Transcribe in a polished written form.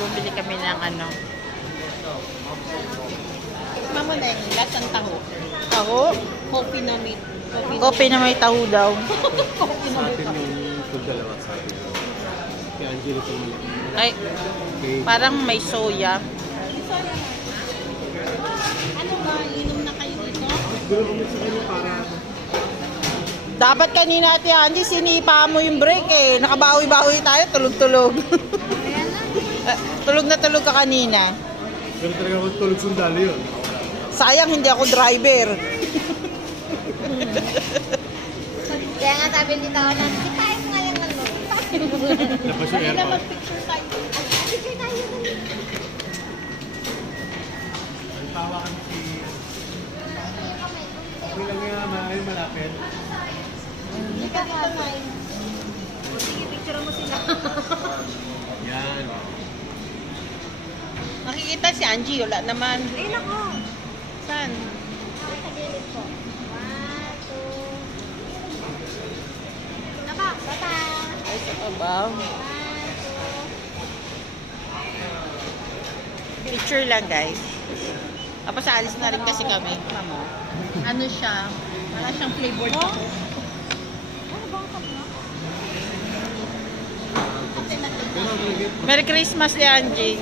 bumili kami ng ano. Mama na yung lasang taho. Taho? Coffee na may. Kopi na may taho daw. Coffee na Sa may atin taho. yung dalawa sa atin. Kaya Angelo po mo. Ay, parang may soya. Ano ba? Inom na kayo dito? Siguro kami sa kanya para Dapat kanina, Ate Angie, sinipa mo yung break eh. Nakabawi-bawi tayo, tulog-tulog. Tulog na tulog ka kanina. pero talaga ako tulog sundalo yun. Sayang, hindi ako driver. Kaya nga sabi ni Tao na, tayo mo nga yung ano. Labas yung aircon. Mag-picture tayo. Picture tayo. Ang tawa kami si... Okay lang nga, maayon malapit. Hindi ka dito nga yun. Sige, picture mo sila. Yan. Nakikita si Angie, wala naman. Ayun ako. Saan? Ako sa gilid ko. 1, 2. Naka, bata. Ay, sa kabaw. 1, 2. Picture lang, guys. Tapos alis na rin kasi kami. Ano siya? Wala siyang flavored ako. Ano ba ang kapla? Merry Christmas, Angie.